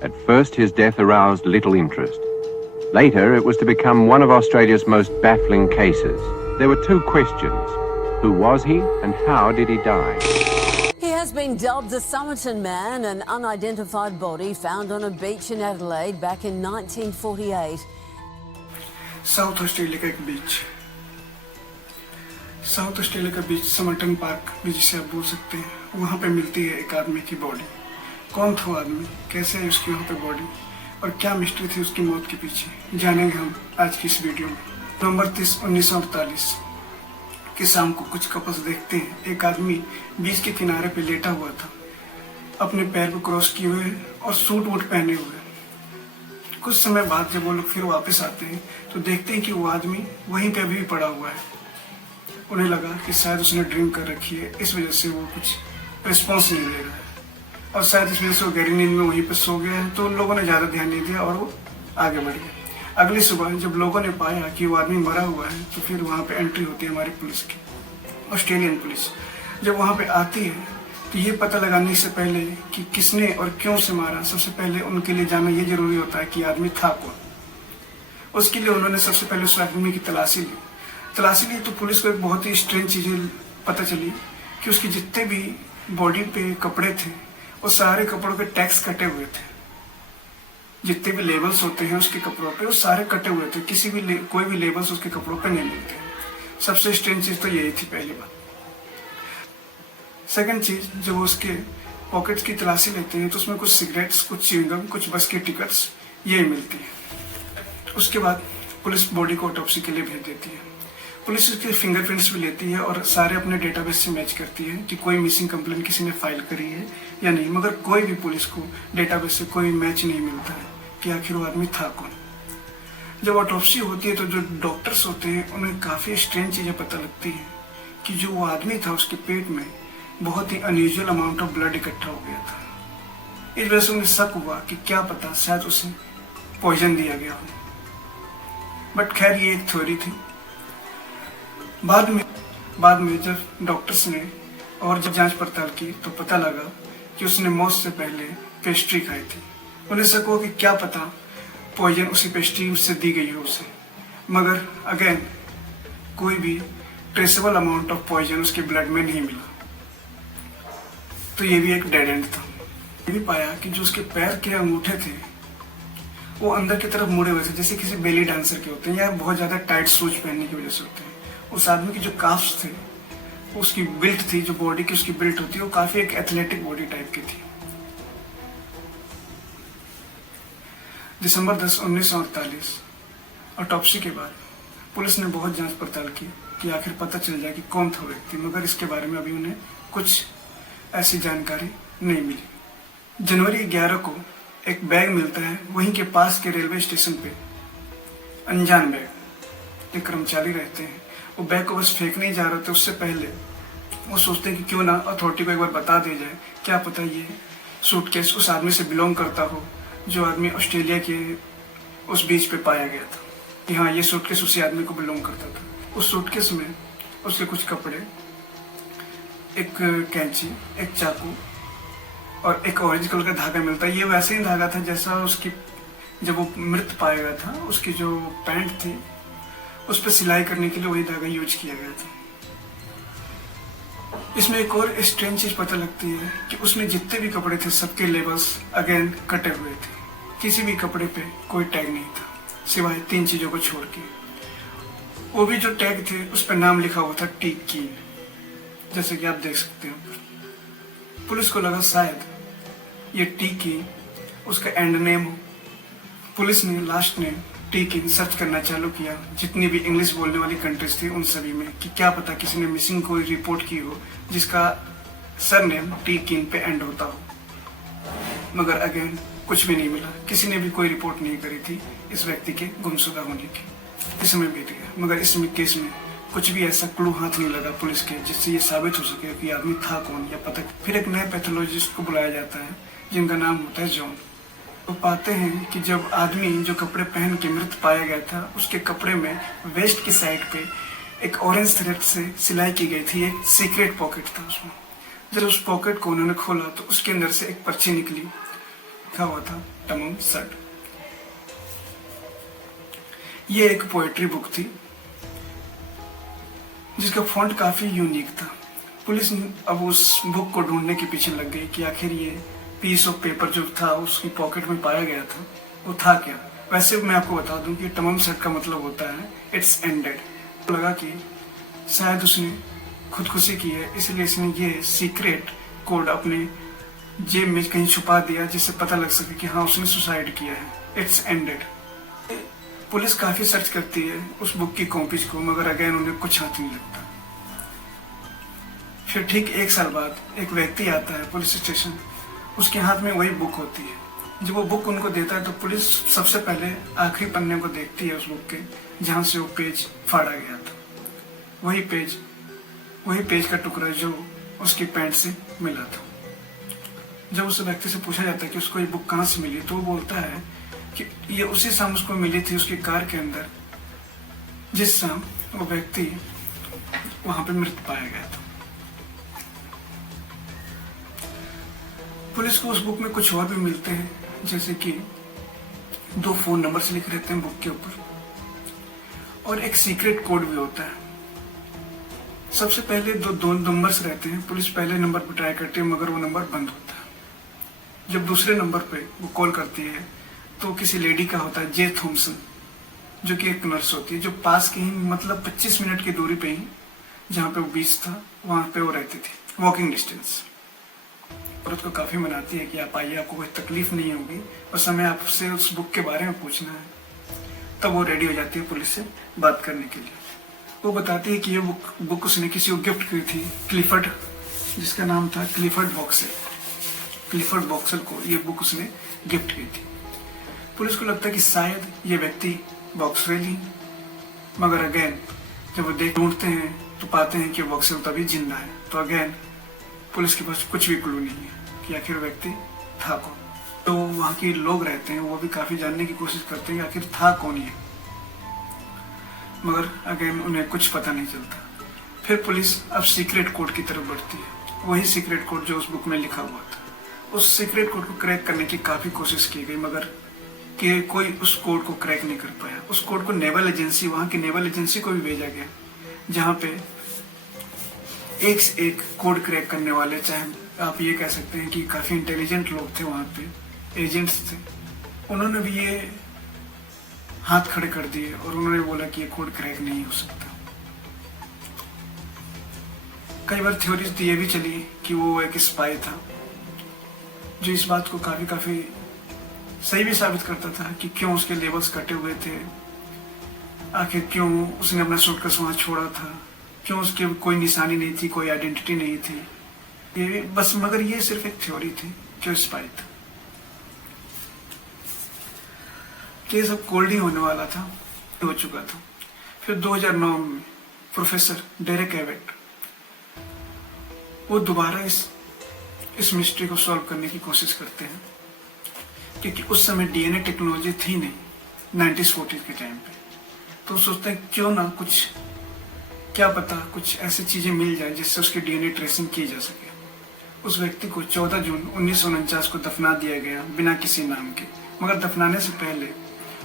At first, his death aroused little interest. Later, it was to become one of Australia's most baffling cases. There were two questions. Who was he and how did he die? He has been dubbed the Somerton Man, an unidentified body found on a beach in Adelaide back in 1948. South Australia का एक बीच, south Australia का बीच समरटन park भी जिसे आप बोल सकते हैं, वहाँ पे मिलती है एक आदमी की बॉडी। कौन था वो आदमी, कैसे है उसकी वहाँ पे बॉडी और क्या मिस्ट्री थी उसकी मौत के पीछे, जानेंगे हम आज की इस वीडियो में। नवंबर 30, 1948 की शाम को कुछ कपल्स देखते हैं एक आदमी बीच के किनारे पे लेटा हुआ था, अपने पैर को क्रॉस किए हुए और सूट वूट पहने हुए। कुछ समय बाद जब वो लोग फिर वापस आते हैं तो देखते हैं कि वो आदमी वहीं पे अभी भी पड़ा हुआ है। उन्हें लगा कि शायद उसने ड्रिंक कर रखी है, इस वजह से वो कुछ रिस्पॉन्स नहीं दे रहा है और शायद इस वजह से वो गहरी नींद में वहीं पे सो गया है। तो उन लोगों ने ज़्यादा ध्यान नहीं दिया और वो आगे बढ़ गए। अगली सुबह जब लोगों ने पाया कि वो आदमी मरा हुआ है तो फिर वहाँ पे एंट्री होती है हमारी पुलिस की, ऑस्ट्रेलियन पुलिस। जब वहाँ पे आती है तो ये पता लगाने से पहले कि किसने और क्यों से मारा, सबसे पहले उनके लिए जानना ये जरूरी होता है कि आदमी था कौन। उसके लिए उन्होंने सबसे पहले उस आदमी की तलाशी ली तो पुलिस को एक बहुत ही स्ट्रेंज चीजें पता चली कि उसकी जितने भी बॉडी पे कपड़े थे वो सारे कपड़ों के टैग्स कटे हुए थे। जितने भी लेबल्स होते हैं उसके कपड़ों पे वो सारे कटे हुए थे, कोई भी लेबल्स उसके कपड़ों पे नहीं मिलते। सबसे स्ट्रेंज चीज तो यही थी पहली बात। सेकंड चीज, जब वो उसके पॉकेट्स की तलाशी लेते हैं तो उसमें कुछ सिगरेट्स, कुछ च्युइंगम, कुछ बस के टिकट्स ये मिलती है। उसके बाद पुलिस बॉडी को ऑटोप्सी के लिए भेज देती है। पुलिस उसके फिंगरप्रिंट्स भी लेती है और सारे अपने डेटाबेस से मैच करती है कि कोई मिसिंग कंप्लेंट किसी ने फाइल करी है या नहीं, मगर कोई भी पुलिस को डेटाबेस से कोई मैच नहीं मिलता है कि आखिर वो आदमी था कौन। जब ऑटोप्सी होती है तो जो डॉक्टर्स होते हैं उन्हें काफी स्ट्रेंज चीजें पता लगती है कि जो वो आदमी था उसके पेट में बहुत ही अनयूजुअल अमाउंट ऑफ ब्लड इकट्ठा हो गया था। इस वजह से उन्हें शक हुआ कि क्या पता शायद उसे पॉइजन दिया गया हो, बट खैर ये एक थ्योरी थी। बाद में जब डॉक्टर्स ने और जब जांच पड़ताल की तो पता लगा कि उसने मौत से पहले पेस्ट्री खाई थी। उन्हें शक हुआ कि क्या पता पॉइजन उसी पेस्ट्री से दी गई हो उसे, मगर अगेन कोई भी ट्रेसेबल अमाउंट ऑफ पॉइजन उसके ब्लड में नहीं मिला। तो ये भी एक डेड एंड था। ये भी पाया कि जो उसके पैर के अंगूठे थे वो अंदर की तरफ मुड़े हुए थे, जैसे किसी बेली डांसर के होते हैं या बहुत ज्यादा टाइट शूज पहनने की वजह से होते हैं। उस आदमी की जो काफ्स थे, उसकी बिल्ट थी, जो बॉडी की उसकी बिल्ट होती है वो काफी एक एथलेटिक बॉडी टाइप की थी। दिसंबर 10, 1948 ऑटोप्सी के बाद पुलिस ने बहुत जांच पड़ताल की कि आखिर पता चल जाए कि कौन था व्यक्ति, मगर इसके बारे में अभी उन्हें कुछ ऐसी जानकारी नहीं मिली। जनवरी 11 को एक बैग मिलता है वहीं के पास के रेलवे स्टेशन पे, अनजान बैग। एक कर्मचारी रहते हैं, वो बैग को बस फेंकने ही जा रहे थे, उससे पहले वो सोचते हैं कि क्यों ना अथॉरिटी को एक बार बता दिया जाए, क्या पता ये सूटकेस उस आदमी से बिलोंग करता हो जो आदमी ऑस्ट्रेलिया के उस बीच पे पाया गया था, कि हाँ ये सूटकेस उसी आदमी को बिलोंग करता था। उस सूटकेस में उसके कुछ कपड़े, एक कैंची, एक चाकू और एक ऑरेंज कलर का धागा मिलता है। ये वैसे ही धागा था जैसा उसकी जब वो मृत पाया गया था उसकी जो पैंट थी उस पर सिलाई करने के लिए वही धागा यूज किया गया था। इसमें एक और स्ट्रेंज चीज पता लगती है कि उसमें जितने भी कपड़े थे सबके लेबल्स अगेन कटे हुए थे। किसी भी कपड़े पे कोई टैग नहीं था सिवाय 3 चीजों को छोड़ के। वो भी जो टैग थे उस पर नाम लिखा हुआ था टी कीन, जैसे कि आप देख सकते हो। पुलिस को लगा शायद ये टी कीन उसका एंड नेम हो। पुलिस ने लास्ट नेम टी कीन सर्च करना चालू किया जितनी भी इंग्लिश बोलने वाली कंट्रीज थी उन सभी में, कि क्या पता किसी ने मिसिंग कोई रिपोर्ट की हो जिसका सरनेम टी कीन पे एंड होता हो, मगर अगेन कुछ भी नहीं मिला। किसी ने भी कोई रिपोर्ट नहीं करी थी इस व्यक्ति के गुमशुदा होने की। इस समय बीत गया, मगर इस केस में कुछ भी ऐसा क्लू हाथ नहीं लगा पुलिस के जिससे ये साबित हो सके कि आदमी था कौन या पता। फिर एक नए पैथोलॉजिस्ट को बुलाया जाता है जिनका नाम होता है जॉन। तो पाते हैं कि जब आदमी जो कपड़े पहन के मृत पाया गया था उसके कपड़े में वेस्ट की साइड पे एक ऑरेंज थ्रेड से सिलाई की गई थी, एक सीक्रेट पॉकेट था उसमें। जब उस पॉकेट को उन्होंने खोला तो उसके अंदर से एक पर्ची निकली लिखा हुआ था तमम सट। ये एक पोएट्री बुक थी जिसका फॉन्ट काफी यूनिक था। पुलिस अब उस बुक को ढूंढने के पीछे लग गई कि आखिर ये पीस ऑफ पेपर जो था उसकी पॉकेट में पाया गया था वो था क्या। वैसे मैं आपको बता दूं कि तमम सट का मतलब होता है इट्स एंडेड। तो लगा कि शायद उसने खुदकुशी की है, इसलिए इसने ये सीक्रेट कोड अपने जेब में कहीं छुपा दिया जिससे पता लग सके कि हाँ उसने सुसाइड किया है। It's ended. पुलिस काफी सर्च करती है उस बुक की कॉपीज को, मगर अगेन उन्हें कुछ हाथ नहीं लगता। फिर ठीक 1 साल बाद एक व्यक्ति आता है पुलिस स्टेशन, उसके हाथ में वही बुक होती है। जब वो बुक उनको देता है तो पुलिस सबसे पहले आखिरी पन्ने को देखती है उस बुक के जहां से वो पेज फाड़ा गया था। वही पेज का टुकड़ा जो उसकी पैंट से मिला था। जब उस व्यक्ति से पूछा जाता है कि उसको ये बुक कहाँ से मिली तो वो बोलता है कि ये उसी शाम उसको मिली थी उसकी कार के अंदर जिस शाम वो व्यक्ति वहां पे मृत पाया गया था। पुलिस को उस बुक में कुछ और भी मिलते हैं, जैसे कि 2 फोन नंबर लिखे रहते हैं बुक के ऊपर और एक सीक्रेट कोड भी होता है। सबसे पहले दो नंबर्स रहते हैं। पुलिस पहले नंबर पर ट्राई करती है मगर वो नंबर बंद होता है। जब दूसरे नंबर पे वो कॉल करती है तो किसी लेडी का होता है जे थॉमसन, जो कि एक नर्स होती है जो पास के ही मतलब 25 मिनट की दूरी पे ही जहाँ पे वो बीच था वहां पे वो रहती थी, वॉकिंग डिस्टेंस। और उसको काफी मनाती है कि आप आइए, आपको कोई तकलीफ नहीं होगी, बस हमें आपसे उस बुक के बारे में पूछना है। तब वो रेडी हो जाती है पुलिस से बात करने के लिए। वो बताती है कि ये बुक उसने किसी को गिफ्ट की थी, क्लिफर्ड, जिसका नाम था क्लिफर्ड बॉक्सेल। क्लिफर्ड बॉक्सेल को ये बुक उसने गिफ्ट की थी। पुलिस को लगता है कि शायद ये व्यक्ति बॉक्सेल ही, मगर अगेन जब वो ढूंढते हैं तो पाते हैं कि बॉक्सेल तभी जिंदा है। तो अगेन पुलिस के पास कुछ भी क्लू नहीं है कि आखिर व्यक्ति था कौन। तो वहाँ के लोग रहते हैं वो भी काफी जानने की कोशिश करते हैं कि आखिर था कौन ये, मगर अगेन उन्हें कुछ पता नहीं चलता। फिर पुलिस अब सीक्रेट कोड की तरफ बढ़ती है, वही सीक्रेट कोड जो उस बुक में लिखा हुआ था। उस सीक्रेट कोड को क्रैक करने की काफी कोशिश की गई मगर कि कोई उस कोड को क्रैक नहीं कर पाया। उस कोड को नेवल एजेंसी, वहां की नेवल एजेंसी को भी भेजा गया, जहां पे एक से एक कोड क्रैक करने वाले, चाहे आप ये कह सकते हैं कि काफी इंटेलिजेंट लोग थे वहां पे, एजेंट्स थे। उन्होंने भी ये हाथ खड़े कर दिए और उन्होंने बोला कि ये कोड क्रैक नहीं हो सकता। कई बार थ्योरीज तो ये भी चली कि वो एक स्पाई था, जो इस बात को काफी सही भी साबित करता था कि क्यों उसके लेबल्स कटे हुए थे, आखिर क्यों उसने अपना सूटकेस वहां छोड़ा था, क्यों उसकी कोई निशानी नहीं थी, कोई आइडेंटिटी नहीं थी। ये बस, मगर ये सिर्फ एक थ्योरी थी कि स्पाई था। केस अब कोल्ड ही होने वाला था, हो चुका था। फिर 2009 में प्रोफेसर डेरेक एवेट वो दोबारा इस मिस्ट्री को सॉल्व करने की कोशिश करते हैं, क्योंकि उस समय डीएनए टेक्नोलॉजी थी नहीं 1940 के टाइम पे। तो सोचते हैं क्यों ना क्या पता कुछ ऐसी चीजें मिल जाए जिससे उसकी डीएनए ट्रेसिंग की जा सके। उस व्यक्ति को 14 जून 1949 को दफना दिया गया बिना किसी नाम के, मगर दफनाने से पहले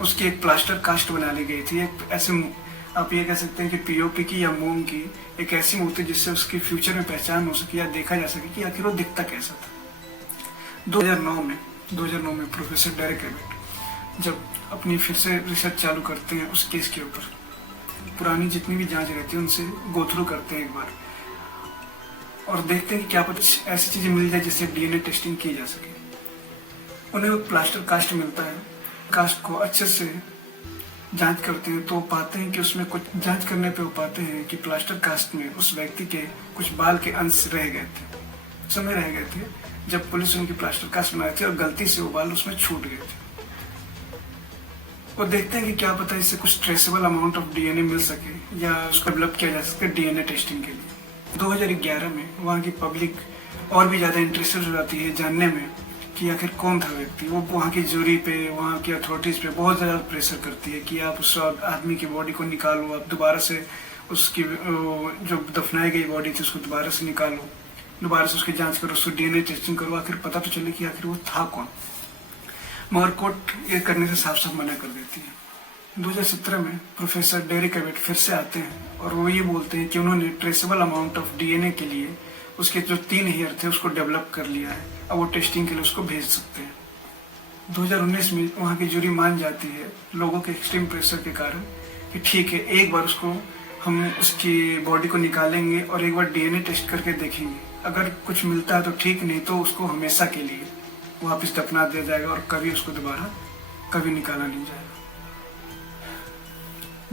उसकी एक प्लास्टर कास्ट बना ली गई थी। एक ऐसे आप ये कह सकते हैं कि पीओपी की या मोम की एक ऐसी मूर्ति जिससे उसकी फ्यूचर में पहचान हो सके या देखा जा सके कि आखिर वो दिखता कैसा था। 2009 में प्रोफेसर डेरेक एवेट जब अपनी फिर से रिसर्च चालू करते हैं उस केस के ऊपर, पुरानी जितनी भी जांच रहती है उनसे गो थ्रू करते हैं एक बार और देखते हैं कि क्या कुछ ऐसी चीजें मिल जाए जिससे डीएनए टेस्टिंग की जा सके। उन्हें वो प्लास्टर कास्ट मिलता है। कास्ट को अच्छे से जांच करते हैं तो पाते हैं कि उसमें कुछ जांच करने पे वो पाते हैं कि प्लास्टर कास्ट में उस व्यक्ति के कुछ बाल के अंश रह गए थे, समय रह गए थे जब पुलिस उनकी प्लास्टर कास्ट बनाई थी और गलती से वो बाल उसमें छूट गए थे। वो देखते हैं कि क्या पता इससे कुछ ट्रेसेबल अमाउंट ऑफ डीएनए मिल सके या उसको डेवलप किया जा सके डीएनए टेस्टिंग के लिए। 2011 में वहाँ की पब्लिक और भी ज्यादा इंटरेस्टेड हो जाती है जानने में कि आखिर कौन था व्यक्ति। वो वहाँ की जूरी पे, वहाँ की अथॉरिटीज पे बहुत ज्यादा प्रेशर करती है कि आप उस आदमी की बॉडी को निकालो, आप दोबारा से उसकी जो दफनाई गई बॉडी थी उसको दोबारा से निकालो, दोबारा से उसकी जांच करो, उसको डीएनए टेस्टिंग करो, आखिर पता तो चले कि आखिर वो था कौन। मगर कोर्ट ये करने से साफ साफ मना कर देती है। 2017 में प्रोफेसर डेरिक एबट फिर से आते हैं और वो ये बोलते हैं कि उन्होंने ट्रेसेबल अमाउंट ऑफ डीएनए के लिए उसके जो 3 हेयर थे उसको डेवलप कर लिया है, अब वो टेस्टिंग के लिए उसको भेज सकते हैं। 2019 में वहाँ की जूरी मान जाती है लोगों के एक्सट्रीम प्रेशर के कारण कि ठीक है, एक बार उसको हम उसकी बॉडी को निकालेंगे और एक बार डीएनए टेस्ट करके देखेंगे, अगर कुछ मिलता है तो ठीक, नहीं तो उसको हमेशा के लिए वापस दफना दिया जाएगा और कभी उसको दोबारा कभी निकाला नहीं जाएगा।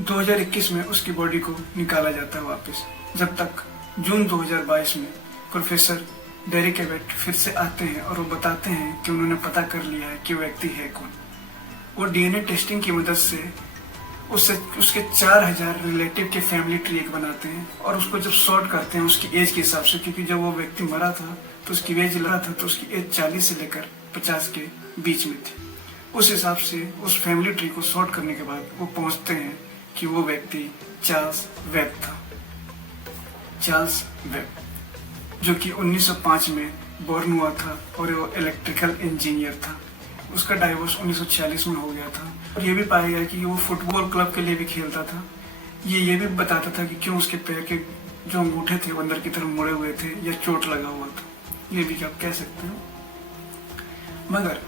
2021 में उसकी बॉडी को निकाला जाता है वापस, जब तक जून 2022 में प्रोफेसर डेरिक एबट फिर से आते हैं और वो बताते हैं कि उन्होंने पता कर लिया है कि वो व्यक्ति है कौन। वो डीएनए टेस्टिंग की मदद से उसके 4000 रिलेटिव के फैमिली ट्री एक बनाते हैं और उसको जब सॉर्ट करते हैं उसकी एज के हिसाब से, क्योंकि जब वो व्यक्ति मरा था तो उसकी एज लगा था तो उसकी एज 40 से लेकर 50 के बीच में थी। उस हिसाब से उस फैमिली ट्री को सॉर्ट करने के बाद वो पहुंचते हैं कि वो व्यक्ति चार्ल्स वेब था। चार्ल्स वेब, जो कि 1905 में बॉर्न हुआ था और वो इलेक्ट्रिकल इंजीनियर था। उसका डाइवोर्स 1946 में हो गया था और ये भी पाया गया कि वो फुटबॉल क्लब के लिए भी खेलता था। ये भी बताता था कि क्यों उसके पैर के जो अंगूठे थे वो अंदर की तरफ मुड़े हुए थे या चोट लगा हुआ था, ये भी आप कह सकते हो। मगर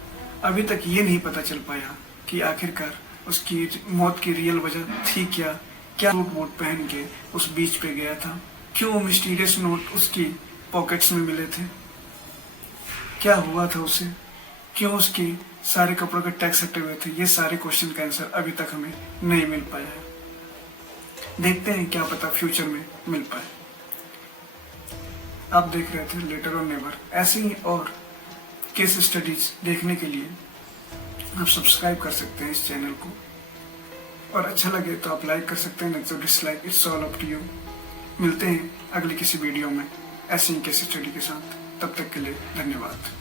अभी तक ये नहीं पता चल पाया कि आखिरकार उसकी मौत की रियल वजह थी क्या सूट वोट पहन के उस बीच पे गया था, क्यों मिस्टीरियस नोट उसकी पॉकेट्स में मिले थे, क्या हुआ था उसे, क्यों उसके सारे कपड़ों के टैग सटे हुए थे। ये सारे क्वेश्चन का आंसर अभी तक हमें नहीं मिल पाया है। देखते हैं, क्या पता फ्यूचर में मिल पाए। आप देख रहे थे लेटर और नेवर। ऐसे ही और केस स्टडीज देखने के लिए आप सब्सक्राइब कर सकते हैं इस चैनल को, और अच्छा लगे तो आप लाइक कर सकते हैं, नहीं तो dislike, it's all up to you. मिलते हैं अगली किसी वीडियो में ऐसे ही केस स्टडी के साथ, तब तक के लिए धन्यवाद।